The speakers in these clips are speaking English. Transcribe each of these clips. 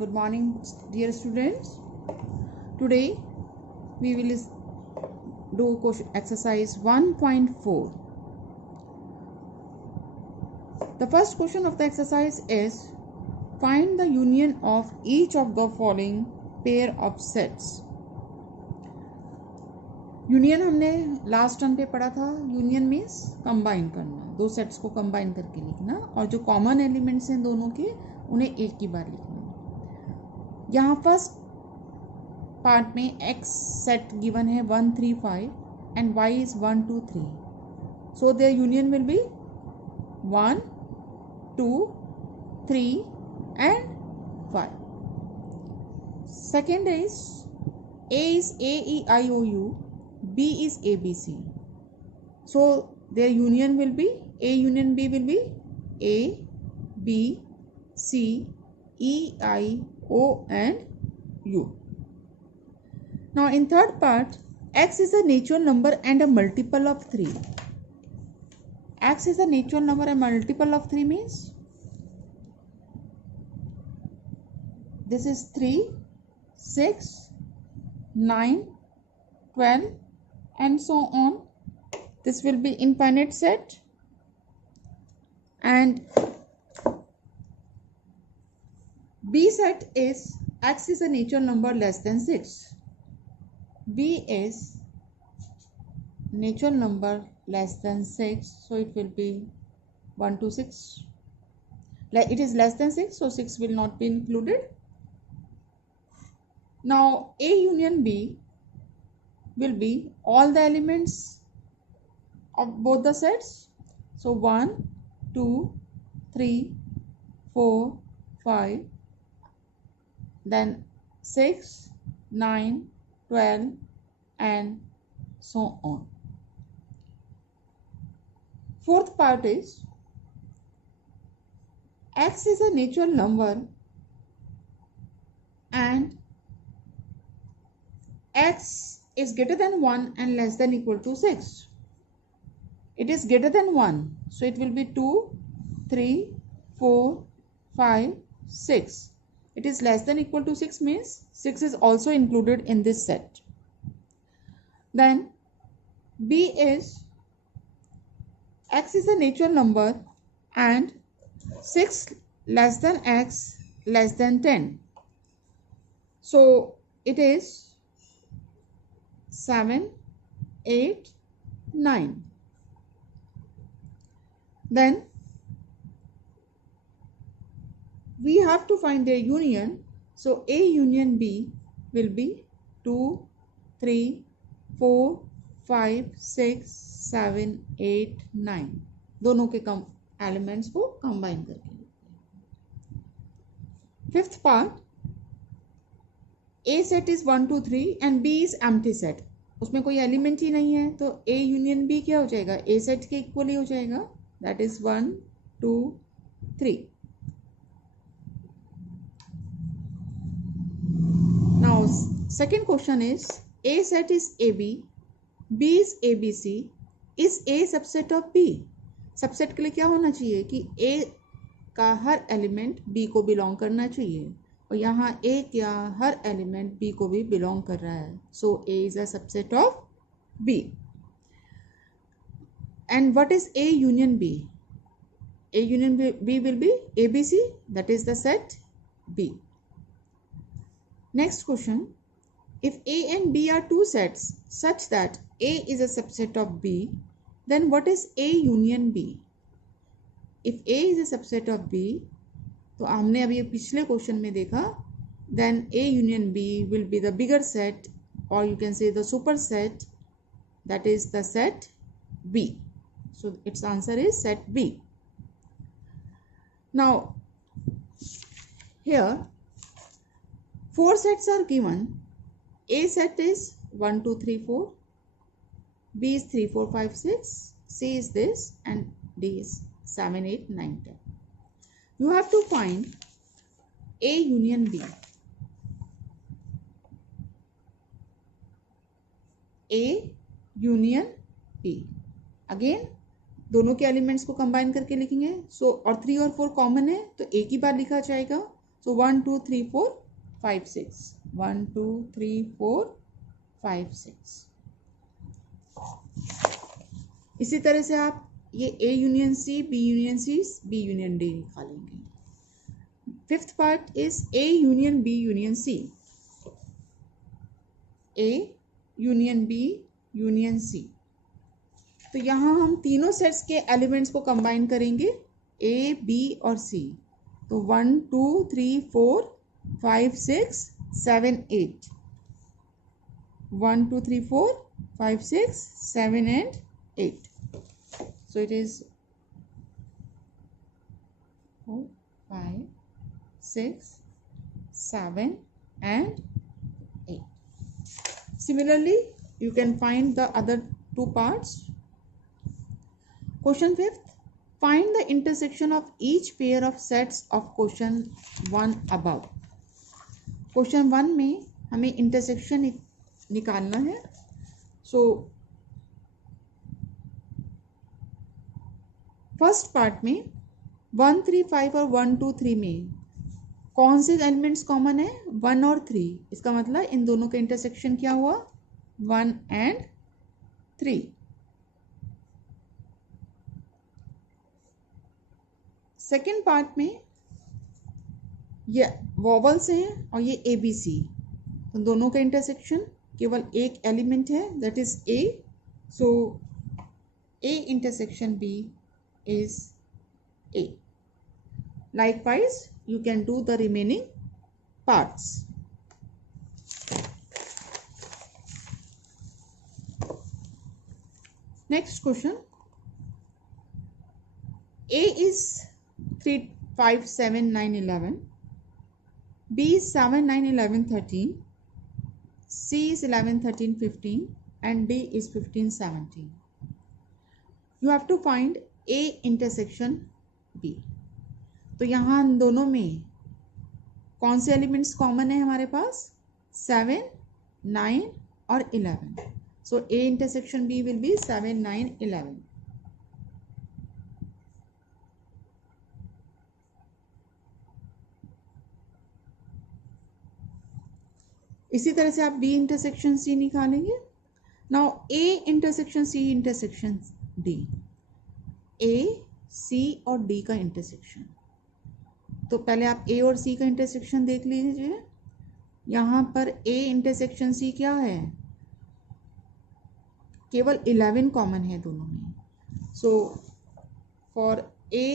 Good morning, dear students. Today we will do exercise 1.4. The first question of the exercise is find the union of each of the following pair of sets. Union हमने last term पे पढ़ा था. Union means combine करना, दो sets को combine करके लिखना और जो कॉमन एलिमेंट्स हैं दोनों के उन्हें एक ही बार लिखना. यहाँ फर्स्ट पार्ट में एक्स सेट गिवन है 1 3 5 and y is 1 2 3. So there union will be 1 2 3 and 5. Second is A is A E I O U, B is A B C. So their union will be A union B will be A B C E I O and U. Now in third part, X is a natural number and a multiple of 3. X is a natural number and multiple of 3 means this is 3, 6, 9, 12 and so on. This will be infinite set. And B set is X is a natural number less than 6. B is natural number less than 6, so it will be 1 to 6. It is less than 6, so 6 will not be included. Now A union B will be all the elements of both the sets. So 1 2 3 4 5, then 6 9 12 and so on. Fourth part is X is a natural number and X is greater than 1 and less than equal to 6. It is greater than 1, so it will be 2 3 4 5 6. It is less than equal to 6 means 6 is also included in this set. Then B is X is a natural number and 6 less than X less than 10. So it is 7 8 9. Then we have to find their union. So A union B will be 2 3 4 5 6 7 8 9. दोनों के elements को combine करके. Fifth part A set is 1 2 3 and B is empty set. उसमें कोई element ही नहीं है तो A union B क्या हो जाएगा, A सेट के इक्वल ही हो जाएगा. That is 1 2 3. Now second question is A set is AB, B is ABC, is A subset of B. Subset के लिए क्या होना चाहिए कि A का हर एलिमेंट B को बिलोंग करना चाहिए और यहाँ A का हर एलिमेंट B को भी बिलोंग कर रहा है. सो A is a subset of B. And what is A union B? A union B will be ABC, that is the set B. Next question, if A and B are two sets such that A is a subset of B, then what is A union B? If A is a subset of B, तो हमने अभी पिछले question में देखा, then A union B will be the bigger set or you can say the superset, that is the set B. So its answer is set B. Now here 4 sets are given. A set is 1 2 3 4, B is 3 4 5 6, C is this and D is 7 8 9 10. You have to find A union B. A union B. Again दोनों के elements को combine करके लिखेंगे. सो और 3 और 4 common है तो एक ही बार लिखा जाएगा So 1 2 3 4 5 6, 1 2 3 4 5 6. इसी तरह से आप ये A union C, B union C, B union D निकालेंगे. Fifth part is A union B union C. A union B union C. तो यहाँ हम तीनों सेट्स के एलिमेंट्स को कंबाइन करेंगे, A, B और C. तो 1 2 3 4 5 6 7 8. 1 2 3 4 5 6 7 and 8. So it is 4 5 6 7 and 8. Similarly, you can find the other two parts. Question 5th. Find the intersection of each pair of sets of question 1 above. Question 1 में हमें intersection निकालना है. So first part में 1 3 5 और 1 2 3 में कौन से elements common है? 1 और 3. इसका मतलब इन दोनों का इंटरसेक्शन क्या हुआ? 1 and 3. सेकेंड पार्ट में ये वॉवल्स हैं और ये ABC, तो दोनों का इंटरसेक्शन केवल एक एलिमेंट है, that is A. So A intersection B is A. Likewise, you can do the remaining parts. Next question. A is 3 5 7 9 11. B is 7 9 11 13. C is 11 13 15 and D is 15 17. You have to find A intersection B. तो यहाँ दोनों में कौन से elements common है हमारे पास? 7 9 और 11. सो A intersection B will be 7 9 11. इसी तरह से आप B इंटरसेक्शन C निकालेंगे. Now A intersection C intersection D. A, C और D का इंटरसेक्शन. तो पहले आप A और C का इंटरसेक्शन देख लीजिए. यहाँ पर A इंटरसेक्शन C क्या है? केवल 11 कॉमन है दोनों में. So for A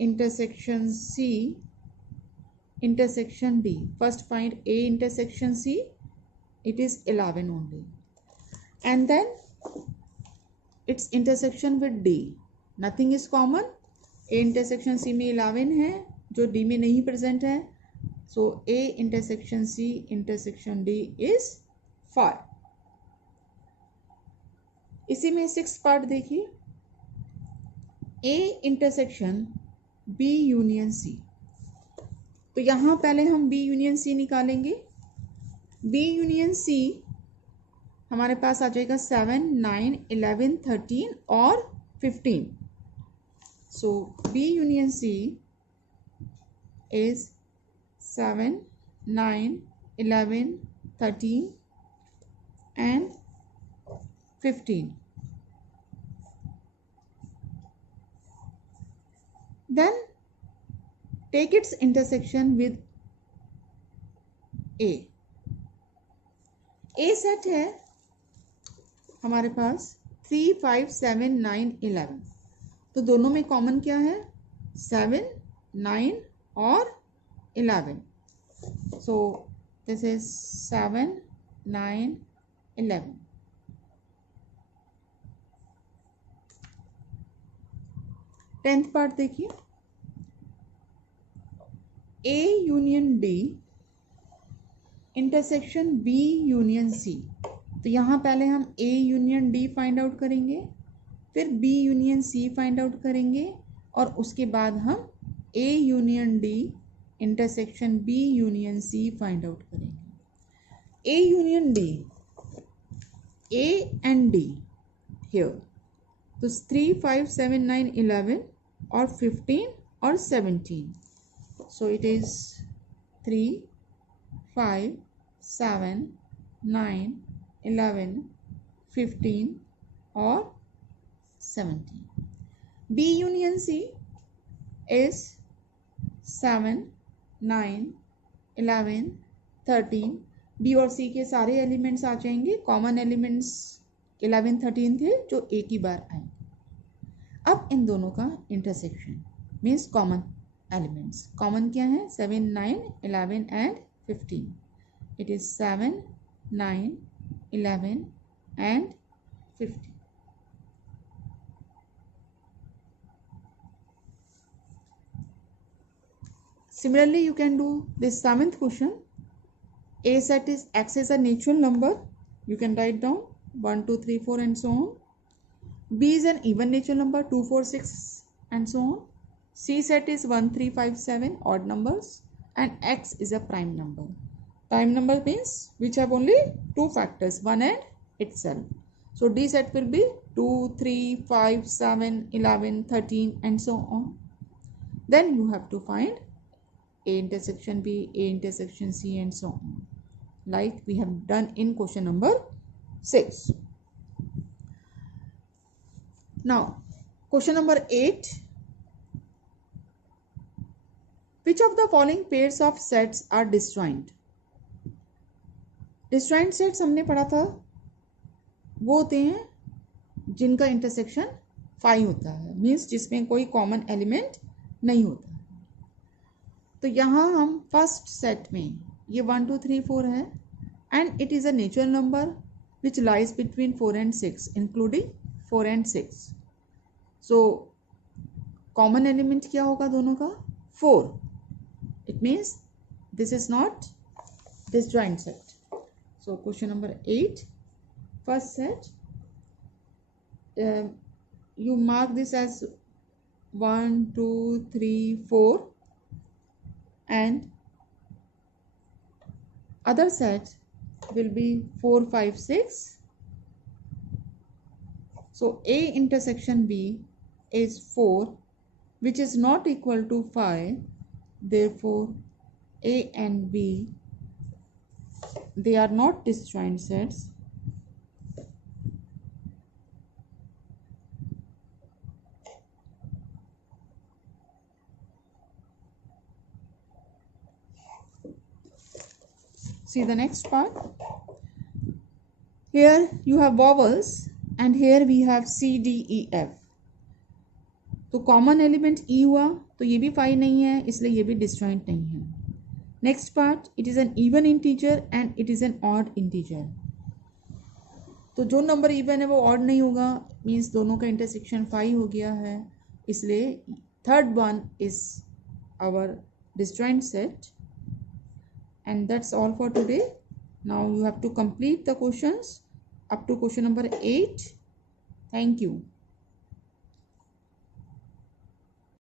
intersection C intersection D, first find A intersection C, it is 11 only, and then its intersection with D, nothing is common. A intersection C में 11 है जो D में नहीं present है, so A intersection C intersection D is 5. इसी में 6th part देखिए, A intersection B union C. तो यहाँ पहले हम B यूनियन C निकालेंगे. B यूनियन C हमारे पास आ जाएगा 7 9 11 13 और 15. सो B union C is 7 9 11 13 and 15. Then take its intersection with A. A set है हमारे पास 3 5 7 9 11. तो दोनों में कॉमन क्या है? 7 9 और 11. So this is 7 9 11. Tenth part देखिए, A union D intersection B union C. तो यहाँ पहले हम A union D find out करेंगे, फिर B union C find out करेंगे और उसके बाद हम A union D intersection B union C find out करेंगे. A union D, A and D here. तो 3 5 7 9 11 और 15 और 17. So it is 3 5 7 9 11 15 और 17. B union C is 7 9 11 13. B और सी के सारे एलिमेंट्स आ जाएंगे. कॉमन एलिमेंट्स 11 13 थे जो एक ही बार आए. अब इन दोनों का intersection means common elements. Common क्या है? 7 9 11 and 15. It is 7 9 11 and 15. Similarly, you can do this 7th question. A set is X is a natural number. You can write down 1 2 3 4 and so on. B is an even natural number 2 4 6 and so on. C set is 1 3 5 7 odd numbers and X is a prime number. Prime number means which have only two factors, 1 and itself. So D set will be 2 3 5 7 11 13 and so on. Then you have to find A intersection B, A intersection C and so on, like we have done in question number 6. Now question number 8. Which of the following pairs of sets are disjoint? Disjoint sets हमने पढ़ा था, वो होते हैं जिनका intersection 5 होता है, means जिसमें कोई कॉमन एलिमेंट नहीं होता. तो यहाँ हम फर्स्ट सेट में ये 1 2 3 4 है and it is a natural number which lies between 4 and 6 including 4 and 6. So common element क्या होगा दोनों का? 4. It means this is not disjoint set. So question number 8, first set, you mark this as 1 2 3 4 and other set will be 4 5 6. So A intersection B is 4 which is not equal to 5. Therefore A and B, they are not disjoint sets. See the next part. Here you have vowels and here we have C D E F. तो common element E हुआ तो ये भी 5 नहीं है, इसलिए ये भी डिस्जॉइंट नहीं है. Next part, it is an even integer and it is an odd integer. तो जो नंबर इवन है वो ऑड नहीं होगा, मीन्स दोनों का इंटरसेक्शन 5 हो गया है, इसलिए third one is our disjoint set. And that's all for today. Now you have to complete the questions up to question number 8. Thank you.